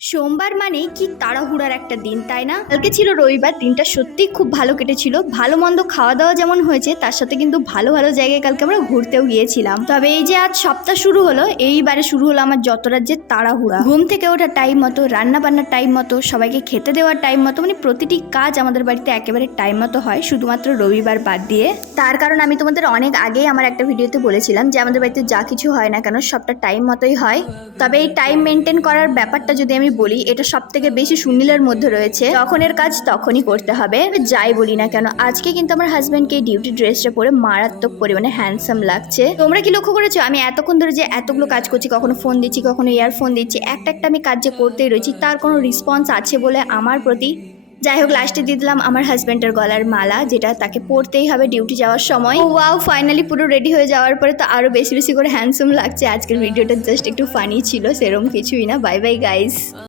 সোমবার মানে কি তাড়াহুড়ার একটা দিন, তাই না? কালকে ছিল রবিবার, দিনটা সত্যিই খুব ভালো কেটেছিল। ভালো মন্দ খাওয়া দাওয়া যেমন হয়েছে, তার সাথে কিন্তু ভালো ভালো জায়গায় কালকে আমরা ঘুরতেও গিয়েছিলাম। তবে এই যে আজ সপ্তাহ শুরু হলো, এইবারে শুরু হলো আমার যত রাজ্যের তাড়াহুড়া। ঘুম থেকে ওঠার টাইম মতো রান্না বান্নার টাইম মতো, সবাইকে খেতে দেওয়ার টাইম মতো মানে প্রতিটি কাজ আমাদের বাড়িতে একেবারে টাইম মতো হয়, শুধুমাত্র রবিবার বাদ দিয়ে। তার কারণ আমি তোমাদের অনেক আগেই আমার একটা ভিডিওতে বলেছিলাম যে, আমাদের বাড়িতে যা কিছু হয় না কেন, সবটা টাইম মতোই হয়। তবে এই টাইম মেনটেন করার ব্যাপারটা যদি আমি বলি, এটা সব থেকে বেশি সুনীলের মধ্যে রয়েছে। তখন এর কাজ তখনই করতে হবে। যাই বলি না কেন, আজকে কিন্তু আমার হাজব্যান্ডকে ডিউটি ড্রেসটা পরে মারাত্মক পরিমাণে হ্যান্ডসাম লাগছে। তোমরা কি লক্ষ্য করেছ? আমি এতক্ষণ ধরে যে এতগুলো কাজ করছি, কখনো ফোন দিচ্ছি, কখনো ইয়ারফোন দিচ্ছি একটা একটা আমি কাজ যে করতেই রয়েছি, তার কোনো রিসপন্স আছে বলে আমার প্রতি যাই হোক লাস্টে দিয়ে দিলাম আমার হাজব্যান্ডের গলার মালা যেটা তাকে পরতেই হবে ডিউটি যাওয়ার সময়। ওয়াও ফাইনালি পুরো রেডি হয়ে যাওয়ার পরে তো আরও বেশি বেশি করে হ্যান্ডসম লাগছে। আজকের ভিডিওটা জাস্ট একটু ফানি ছিল সেরম কিছুই না। Bye bye guys